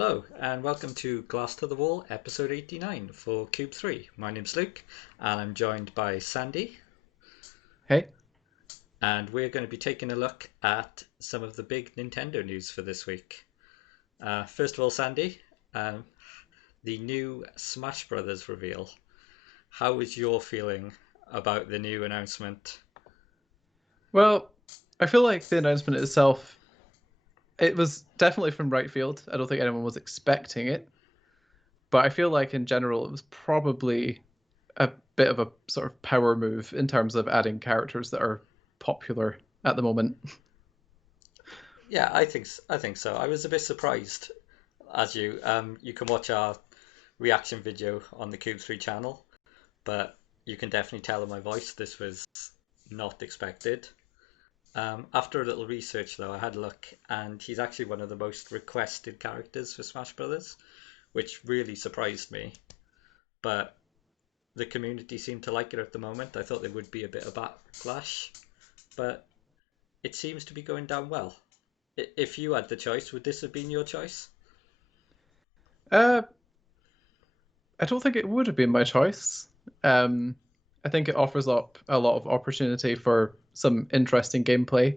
Hello, and welcome to Glass to the Wall, episode 89 for Cube 3. My name's Luke, and I'm joined by Sandy, Hey. and we're going to be taking a look at some of the big Nintendo news for this week. First of all, Sandy, um, the new Smash Brothers reveal. How was your feeling about the new announcement? Well, I feel like the announcement itself, it was definitely from right field. I don't think anyone was expecting it. But I feel like in general, it was probably a bit of a sort of power move in terms of adding characters that are popular at the moment. Yeah, I think so. I was a bit surprised, as you. You can watch our reaction video on the Cube 3 channel, but you can definitely tell in my voice this was not expected. After a little research, though, I had a look, and he's actually one of the most requested characters for Smash Brothers, which really surprised me. But the community seemed to like it at the moment. I thought there would be a bit of backlash, but it seems to be going down well. If you had the choice, would this have been your choice? Uh, I don't think it would have been my choice. Um, I think it offers up a lot of opportunity for some interesting gameplay.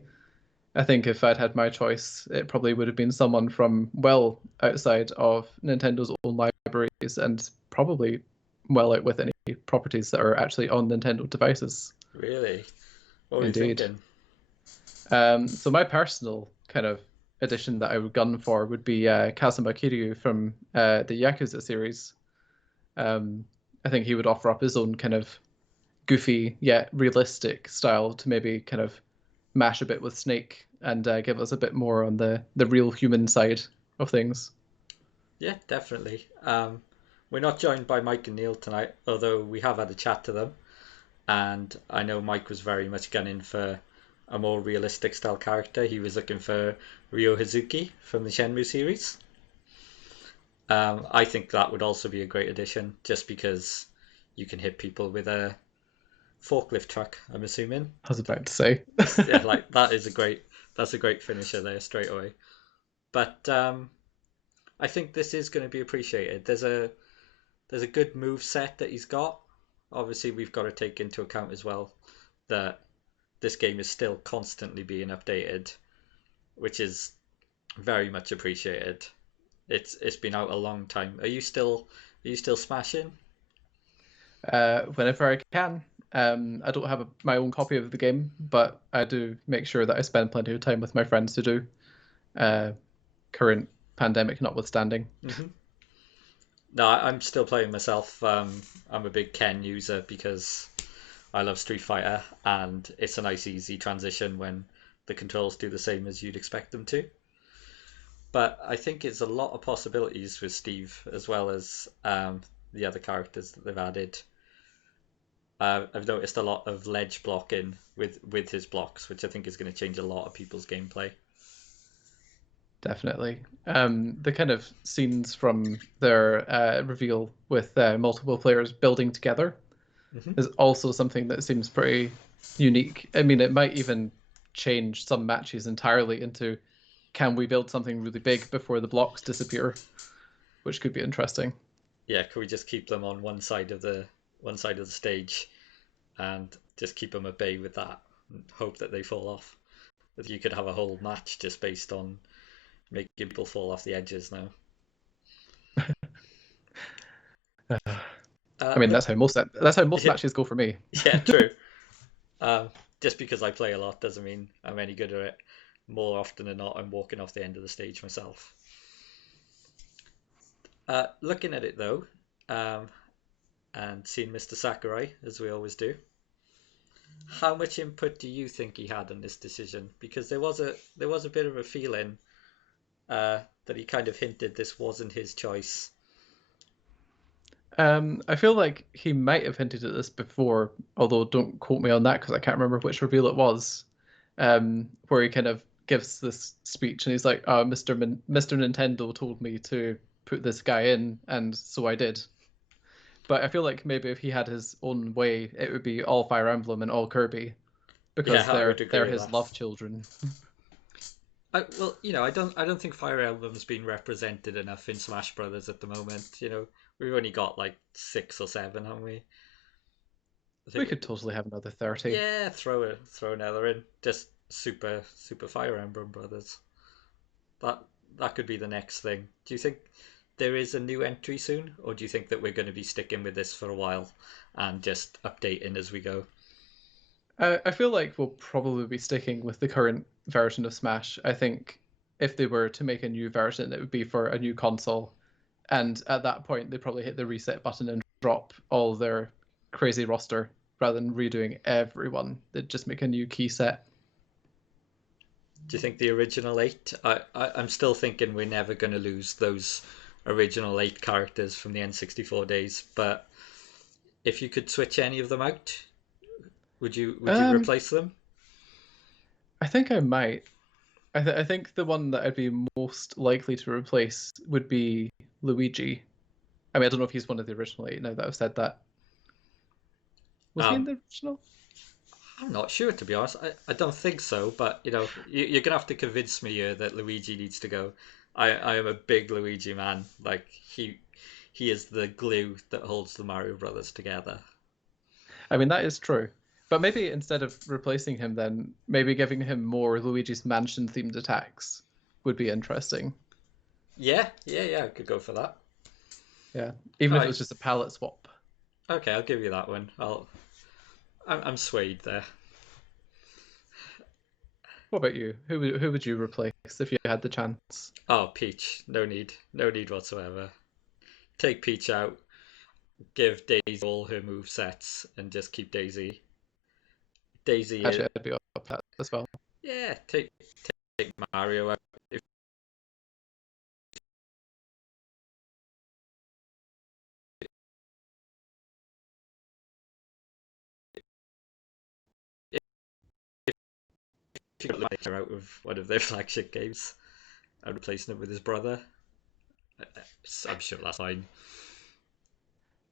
I think if I'd had my choice, it probably would have been someone from well outside of Nintendo's own libraries and probably well out with any properties that are actually on Nintendo devices. Really? What were you Indeed. thinking? So my personal kind of edition that I would gun for would be Kazuma Kiryu from the Yakuza series. Um, I think he would offer up his own kind of goofy yet realistic style to maybe kind of mash a bit with Snake and give us a bit more on the real human side of things. Yeah, definitely. We're not joined by Mike and Neil tonight, although we have had a chat to them. And I know Mike was very much gunning for a more realistic style character. He was looking for Ryo Hazuki from the Shenmue series. I think that would also be a great addition, just because you can hit people with a forklift truck. I'm assuming. I was about to say. Yeah, like that's a great finisher there straight away. But I think this is going to be appreciated. There's a good move set that he's got. Obviously, we've got to take into account as well that this game is still constantly being updated, which is very much appreciated. It's been out a long time. Are you still smashing? Whenever I can. I don't have my own copy of the game, but I do make sure that I spend plenty of time with my friends to do. Uh, Current pandemic notwithstanding. Hmm. No, I'm still playing myself. I'm a big Ken user because I love Street Fighter, and it's a nice, easy transition when the controls do the same as you'd expect them to. But I think it's a lot of possibilities with Steve as well as the other characters that they've added. I've noticed a lot of ledge blocking with his blocks, which I think is going to change a lot of people's gameplay. Definitely. The kind of scenes from their reveal with multiple players building together Hmm. is also something that seems pretty unique. I mean, it might even change some matches entirely into can we build something really big before the blocks disappear, which could be interesting. Yeah, can we just keep them on one side of the stage and just keep them at bay with that and hope that they fall off? That you could have a whole match just based on making people fall off the edges now. I mean, Look, that's how most yeah, matches go for me. yeah, true. Just because I play a lot doesn't mean I'm any good at it. More often than not, I'm walking off the end of the stage myself. Looking at it though, um, and seeing Mr. Sakurai as we always do, how much input do you think he had on this decision? Because there was a bit of a feeling that he kind of hinted this wasn't his choice. I feel like he might have hinted at this before, although don't quote me on that because I can't remember which reveal it was. Where he kind of gives this speech and he's like, Mr. Nintendo told me to put this guy in, and so I did. But I feel like maybe if he had his own way, it would be all Fire Emblem and all Kirby because Yeah, I they're would agree they're with his that. love children. Well, I don't think Fire Emblem's been represented enough in Smash Brothers at the moment. We've only got like 6 or 7, haven't we? I We think, could totally have another 30. yeah, throw another in. Just super Fire Emblem Brothers. That that could be the next thing. Do you think there is a new entry soon, or do you think that we're going to be sticking with this for a while and just updating as we go? I feel like we'll probably be sticking with the current version of Smash. I think if they were to make a new version, it would be for a new console. And at that point, they probably hit the reset button and drop all their crazy roster rather than redoing everyone. They'd just make a new key set. Do you think the original 8? I'm still thinking we're never going to lose those original 8 characters from the N64 days. But if you could switch any of them out, would you Um, replace them? I think I might. I think the one that I'd be most likely to replace would be Luigi. I mean, I don't know if he's one of the original 8 now that I've said that. Was he in Um, the original? I'm not sure, to be honest. I don't think so, but you're gonna have to convince me here that Luigi needs to go. I am a big Luigi man. Like he is the glue that holds the Mario Brothers together. I mean, that is true. But maybe instead of replacing him, then maybe giving him more Luigi's Mansion themed attacks would be interesting. Yeah, I could go for that. Yeah, even All if it right, was just a palette swap. okay, I'll give you that one. I'm swayed there. What about you? Who would you replace if you had the chance? Oh, Peach, no need whatsoever. Take Peach out, give Daisy all her move sets, and just keep Daisy. Daisy, Actually, I'd be up for that as well. yeah, take Mario out. If you got the out of one of their flagship games and replacing it with his brother, I'm sure that's fine.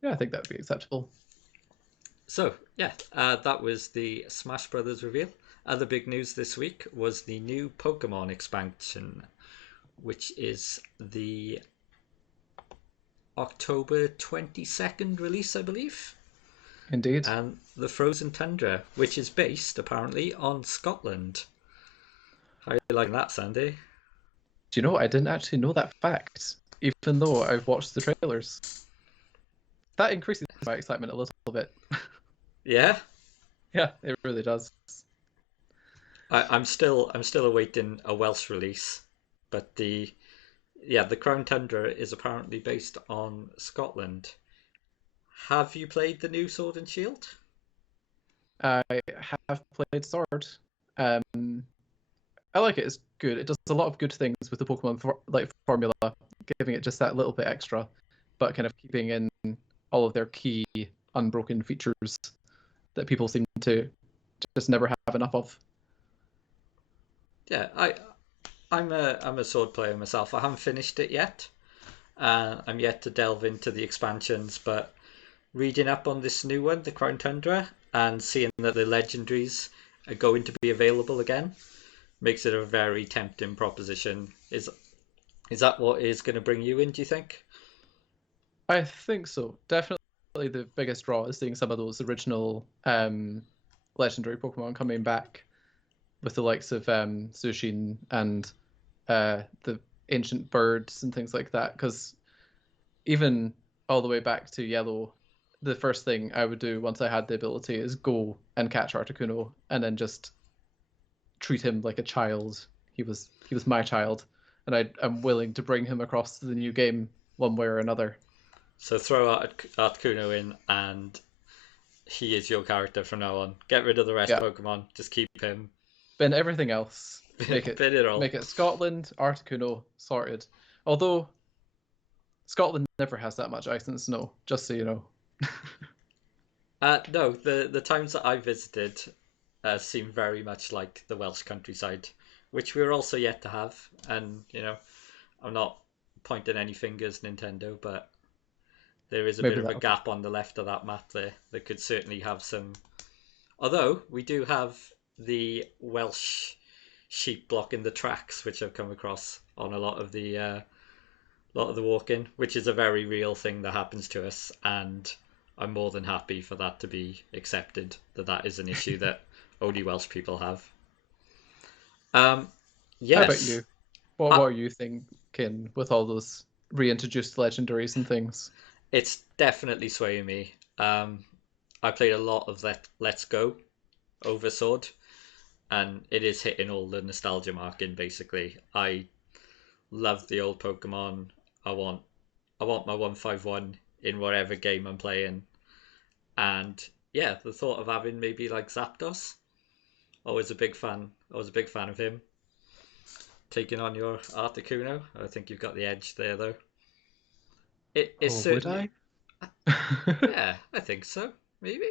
Yeah, I think that would be acceptable. So yeah, that was the Smash Brothers reveal. Other big news this week was the new Pokemon expansion, which is the October 22nd release, I believe, Indeed. and the Frozen Tundra, which is based apparently on Scotland. How are you liking that, Sandy? Do you know what? I didn't actually know that fact, even though I've watched the trailers. That increases my excitement a little bit. Yeah, Yeah, it really does. I'm still awaiting a Welsh release, but the Crown Tundra is apparently based on Scotland. Have you played the new Sword and Shield? I have played Sword. Um, I like it. It's good. It does a lot of good things with the Pokemon like formula, giving it just that little bit extra, but kind of keeping in all of their key unbroken features that people seem to just never have enough of. Yeah, I'm a sword player myself. I haven't finished it yet. I'm yet to delve into the expansions, but reading up on this new one, the Crown Tundra, and seeing that the legendaries are going to be available again, makes it a very tempting proposition. Is that what is going to bring you in? Do you think? I think so. Definitely the biggest draw is seeing some of those original legendary Pokemon coming back with the likes of Sushin and the ancient birds and things like that. Because even all the way back to Yellow, the first thing I would do once I had the ability is go and catch Articuno and then just treat him like a child. He was my child, and I'm willing to bring him across to the new game one way or another. So throw Articuno in, and he is your character from now on. Get rid of the rest Yeah, Pokemon. Just keep him. bin everything else. Make it Bin it all. make it Scotland, Articuno, sorted. Although Scotland never has that much ice and snow, just so you know. No, the towns that I visited seem very much like the Welsh countryside, which we're also yet to have. And I'm not pointing any fingers, Nintendo, but there is a bit Maybe of a that'll come. gap on the left of that map there that could certainly have some. Although we do have the Welsh sheep blocking the tracks, which I've come across on a lot of the walking, which is a very real thing that happens to us, and I'm more than happy for that to be accepted. That is an issue that only Welsh people have. Um, How about yes, you? What I, are you thinking with all those reintroduced legendaries and things? it's definitely swaying me. I played a lot of Let's Go over Sword, and it is hitting all the nostalgia marking. Basically, I love the old Pokemon. I want I want my 151 in whatever game I'm playing, and yeah, the thought of having maybe like Zapdos. Always a big fan. Always a big fan of him. Taking on your Articuno, I think you've got the edge there, though. It is Oh, would certainly, I? yeah, I think so. Maybe.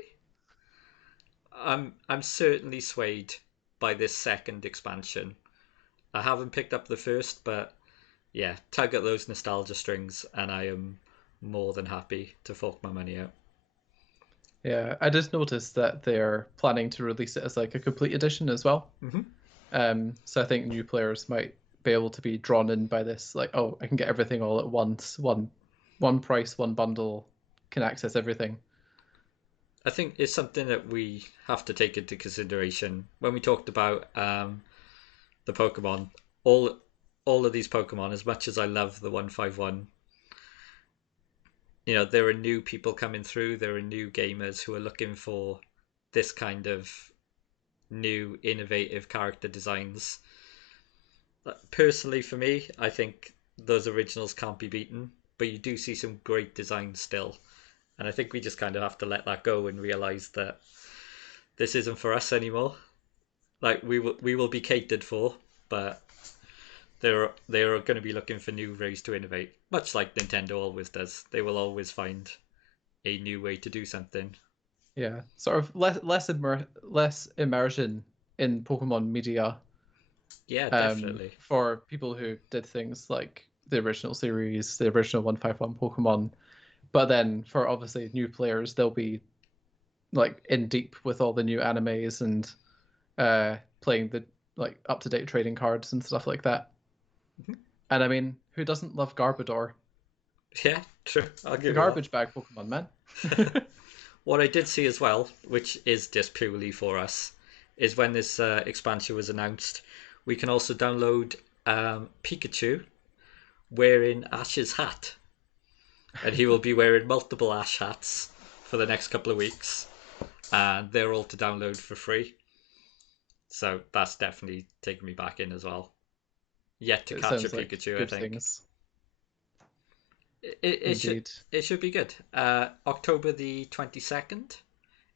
I'm certainly swayed by this second expansion. I haven't picked up the first, but yeah, tug at those nostalgia strings, and I am more than happy to fork my money out. Yeah, I did notice that they're planning to release it as like a complete edition as well. Mm-hmm. So I think new players might be able to be drawn in by this, like, oh, I can get everything all at once, one price, one bundle, can access everything. I think it's something that we have to take into consideration when we talked about the Pokemon. All of these Pokemon, as much as I love the 151, there are new people coming through. There are new gamers who are looking for this kind of new, innovative character designs. Personally, for me, I think those originals can't be beaten, but you do see some great designs still. And I think we just kind of have to let that go and realize that this isn't for us anymore. Like we will be catered for, but they're going to be looking for new ways to innovate, much like Nintendo always does. They will always find a new way to do something. Yeah, sort of less immersion in Pokemon media, Yeah, definitely. for people who did things like the original series, the original 151 Pokemon. But then for obviously new players, they'll be like in deep with all the new animes and playing the like up to date trading cards and stuff like that. And I mean, who doesn't love Garbodor? Yeah, true. I'll The give you garbage bag Pokemon, man. that. What I did see as well, which is just purely for us, is when this expansion was announced, we can also download Pikachu wearing Ash's hat, and he will be wearing multiple Ash hats for the next couple of weeks, and they're all to download for free. So that's definitely taken me back in as well. Yet to It catch a sounds like Pikachu, I good think. things, It should indeed. it should be good. October the 22nd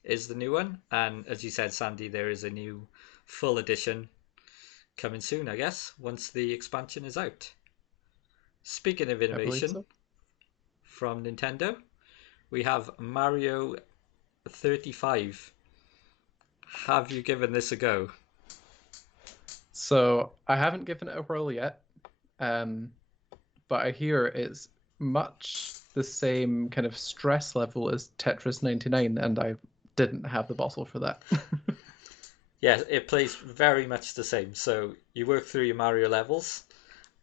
is the new one, and as you said, Sandy, there is a new full edition coming soon, I guess, once the expansion is out. Speaking of I believe innovation so. from Nintendo, we have Mario 35. Have you given this a go? So I haven't given it a whirl yet, um, but I hear it's much the same kind of stress level as Tetris 99, and I didn't have the bottle for that. Yeah, it plays very much the same. So you work through your Mario levels,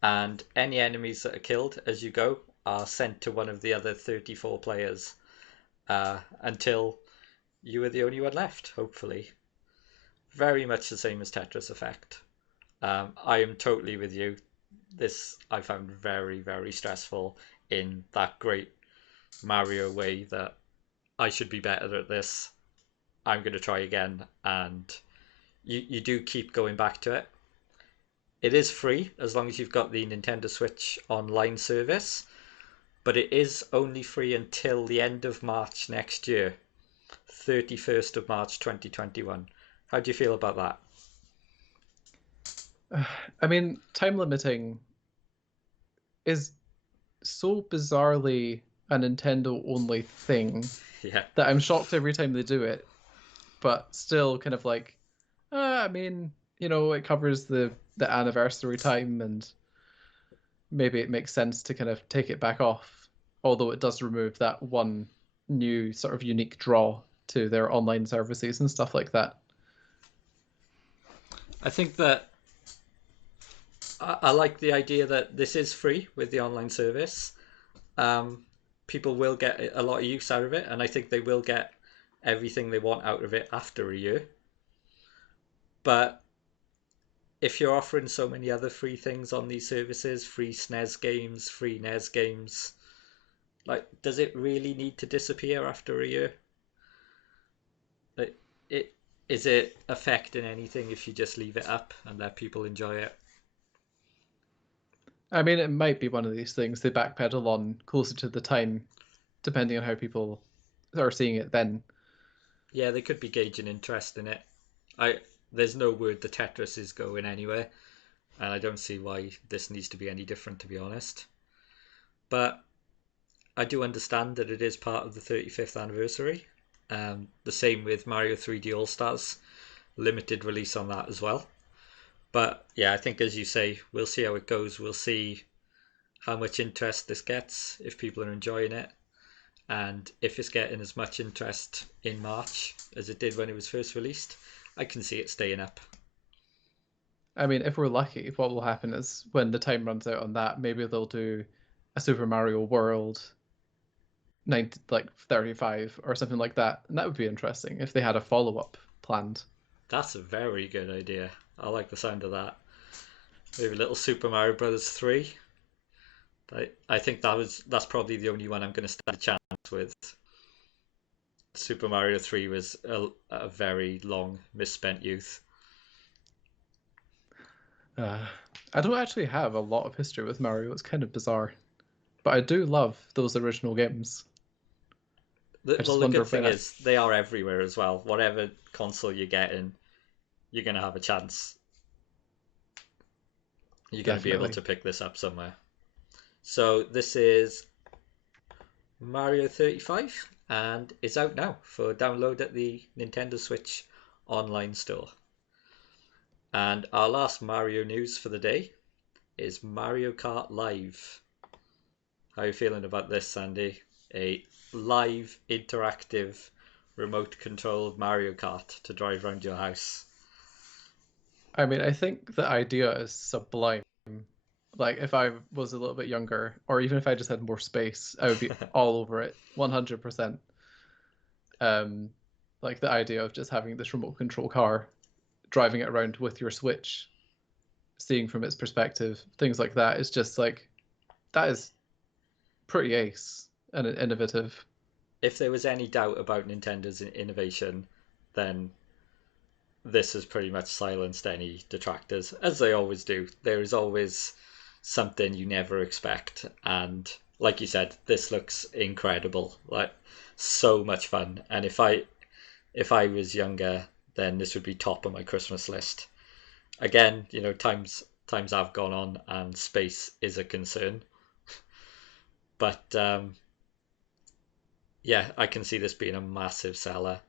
and any enemies that are killed as you go are sent to one of the other 34 players until you are the only one left, hopefully. Very much the same as Tetris Effect. I am totally with you. This I found very, very stressful in that great Mario way that I should be better at this. I'm going to try again. And you do keep going back to it. It is free as long as you've got the Nintendo Switch online service, but it is only free until the end of March next year, 31st of March 2021. How do you feel about that? I mean, time limiting is so bizarrely a Nintendo only thing Yeah. that I'm shocked every time they do it, but still kind of like, I mean, it covers the anniversary time, and maybe it makes sense to kind of take it back off. Although it does remove that one new sort of unique draw to their online services and stuff like that. I think that I like the idea that this is free with the online service. Um, People will get a lot of use out of it, and I think they will get everything they want out of it after a year. But if you're offering so many other free things on these services, free SNES games, free NES games, like, does it really need to disappear after a year? Like, it is it affecting anything if you just leave it up and let people enjoy it? I mean, it might be one of these things they backpedal on closer to the time, depending on how people are seeing it then. Yeah, they could be gauging interest in it. I There's no word the Tetris is going anywhere, and I don't see why this needs to be any different, to be honest. But I do understand that it is part of the 35th anniversary. The same with Mario 3D All Stars, limited release on that as well. But yeah, I think as you say, we'll see how it goes. We'll see how much interest this gets, if people are enjoying it, and if it's getting as much interest in March as it did when it was first released. I can see it staying up. I mean, if we're lucky, what will happen is when the time runs out on that, maybe they'll do a Super Mario World 90, like 35 or something like that. And that would be interesting if they had a follow up planned. That's a very good idea. I like the sound of that. Maybe little Super Mario Brothers 3. I think that's probably the only one I'm going to stand a chance with. Super Mario 3 was a very long misspent youth. Uh, I don't actually have a lot of history with Mario. It's kind of bizarre. But I do love those original games. I Well, just the wonder good when thing is they are everywhere as well. Whatever console you're getting, you're going to have a chance. You're going to be able definitely. to pick this up somewhere. So this is Mario 35 and it's out now for download at the Nintendo Switch online store. And our last Mario news for the day is Mario Kart Live. How are you feeling about this, Sandy? A live, interactive, remote controlled Mario Kart to drive around your house. I mean, I think the idea is sublime. Like, if I was a little bit younger, or even if I just had more space, I would be all over it, 100%. Um, like the idea of just having this remote control car, driving it around with your Switch, seeing from its perspective, things like that is just like that is pretty ace and innovative. If there was any doubt about Nintendo's innovation, then this has pretty much silenced any detractors, as they always do. There is always something you never expect, and like you said, this looks incredible. Like, so much fun. And if I was younger, then this would be top of my Christmas list. Again, times have gone on, and space is a concern. But yeah, I can see this being a massive seller,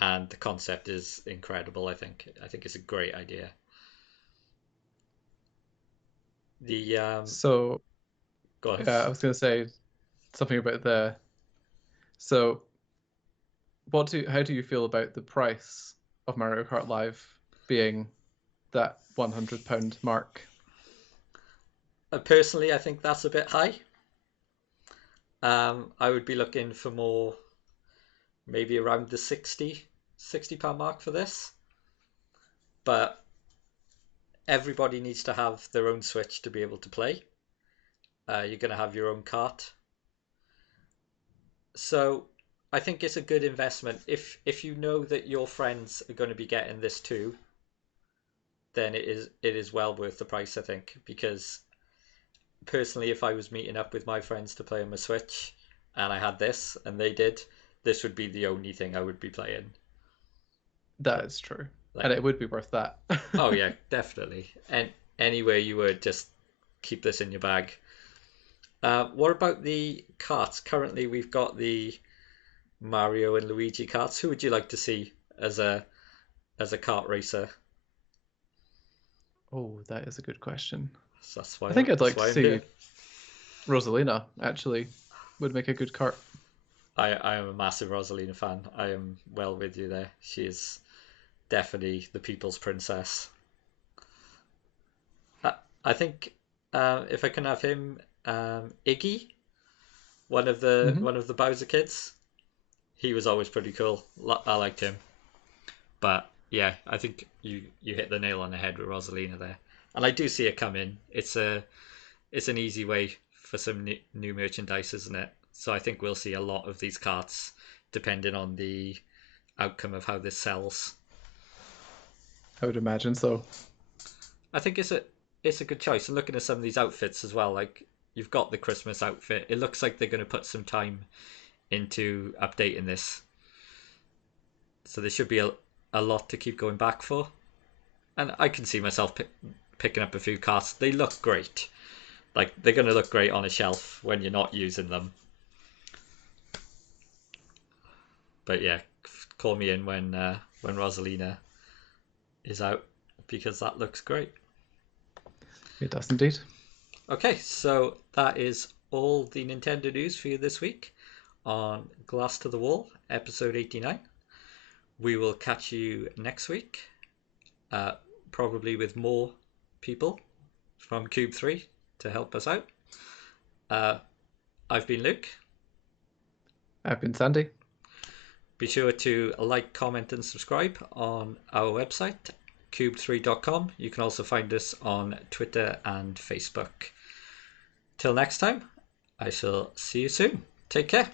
and the concept is incredible. I think it's a great idea. The So, Go on. I was going to say something about the. So, how do you feel about the price of Mario Kart Live being that £100 mark? Personally, I think that's a bit high. I would be looking for more, maybe around the 60 pound mark for this. But everybody needs to have their own Switch to be able to play. You're going to have your own cart, so I think it's a good investment. If you know that your friends are going to be getting this too, then it is well worth the price. I think, because personally, if I was meeting up with my friends to play on my Switch and I had this and they did, this would be the only thing I would be playing. That is true. And Like, it would be worth that. oh yeah, definitely. And anywhere you would just keep this in your bag. What about the karts? Currently, we've got the Mario and Luigi karts. Who would you like to see as a kart racer? Oh, that is a good question. So that's I why think I'd that's like to why I'm here. see Rosalina actually would make a good cart. I am a massive Rosalina fan. I am well with you there. She is definitely the people's princess. I think if I can have him, Iggy, one of the Bowser kids, he was always pretty cool. I liked him. But yeah, I think you hit the nail on the head with Rosalina there, and I do see it coming. It's an easy way for some new merchandise, isn't it? So I think we'll see a lot of these carts, depending on the outcome of how this sells. I would imagine so. I think it's a good choice. And looking at some of these outfits as well, like you've got the Christmas outfit. It looks like they're going to put some time into updating this, so there should be a lot to keep going back for. And I can see myself picking up a few carts. They look great. Like they're going to look great on a shelf when you're not using them. But yeah, call me in when Rosalina is out because that looks great. It does indeed. Okay, so that is all the Nintendo news for you this week on Glass to the Wall, episode 89. We will catch you next week, uh, probably with more people from Cube 3 to help us out. I've been Luke. I've been Sandy. Be sure to like, comment, and subscribe on our website, cube3.com. You can also find us on Twitter and Facebook. Till next time, I shall see you soon. Take care.